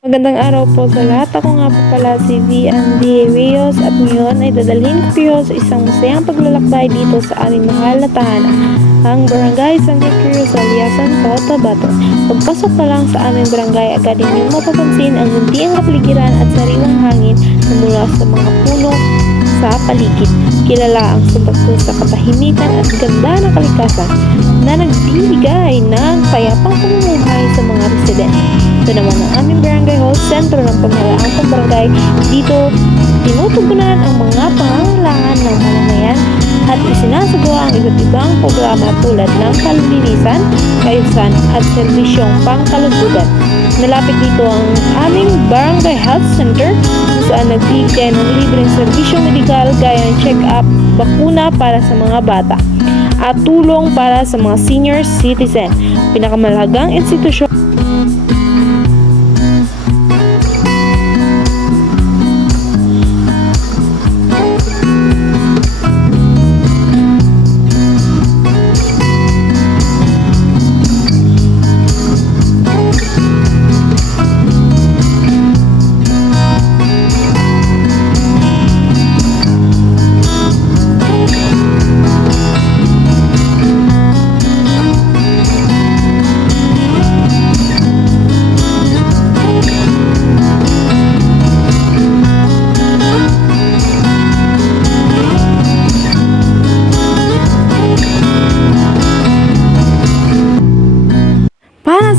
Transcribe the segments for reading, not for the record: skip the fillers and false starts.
Magandang araw po sa lahat. Ako nga po pala si V&D Rios at ngayon ay dadalhin ko kayo sa isang masayang paglalakbay dito sa aming mahal na tahanan, ang Barangay Santa Cruz, Aliasan, Cotabato. Pagpasok pa lang sa aming barangay, agad ninyong mapapansin ang muntiang kapaligiran at sariwang hangin na mula sa mga puno sa paligid. Kilala ang Santa Cruz sa katahimikan at ganda ng kalikasan na nagbibigay ng payapang pamumuhay sa mga residente. Ito naman ang aming barangay hall, sentro ng pamahalaang pambarangay. Dito, tinutugunan ang mga pangangailangan ng mamamayan at isinasagawa ang iba't ibang programa tulad ng kalinisan, kaayusan at serbisyong pangkalusugan. Malapit dito ang aming barangay health center kung saan nagbibigay ng libreng serbisyong medikal gaya ng check-up, bakuna para sa mga bata at tulong para sa mga senior citizen. Pinakamalagang institusyon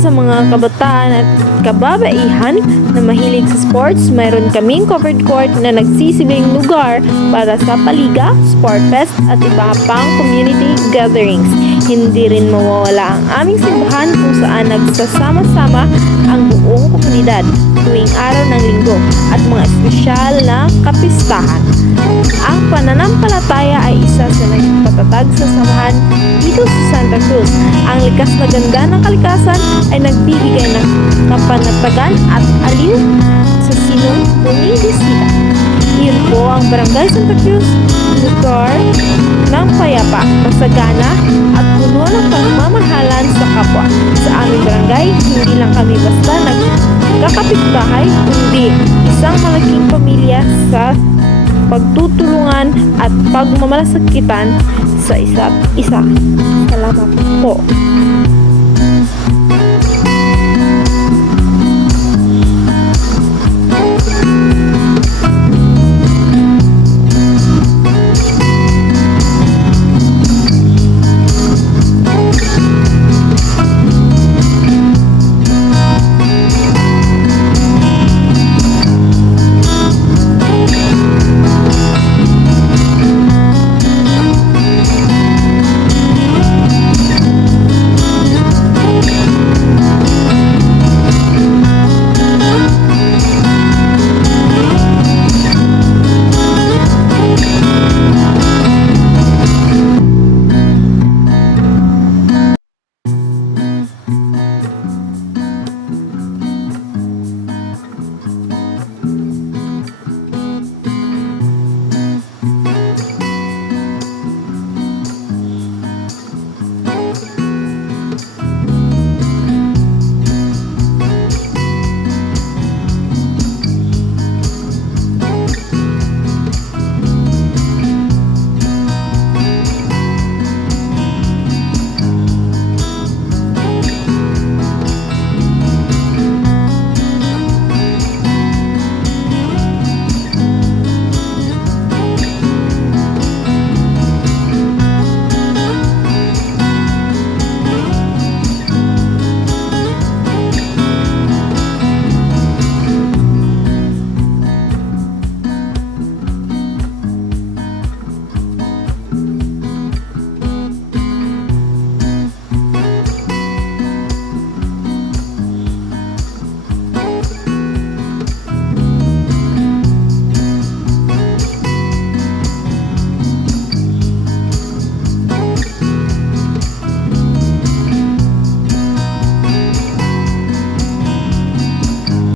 sa mga kabataan at kababaihan na mahilig sa sports. Mayroon kaming covered court na nagsisibiling lugar para sa paliga, sport fest at iba pang community gatherings. Hindi rin mawawala ang aming simbahan kung saan nagsasama-sama ang buong komunidad tuwing araw ng linggo at mga espesyal na kapistahan. Ang pananampalataya ay isa sa nagpatatag sa samahan dito sa Santa Cruz. Ang likas na ganda ng kalikasan ay nagbibigay ng kapanatagan at aliw sa sinong bumibisita. Iyon po ang Barangay Santa Cruz, lugar ng payapa, masagana at puno ng pagmamahalan sa kapwa. Sa aming barangay, hindi lang kami basta nagkakapitbahay, kundi isang malaking pamilya sa pagtutulungan at pagmamalasakitan sa isa't isa. Salamat po.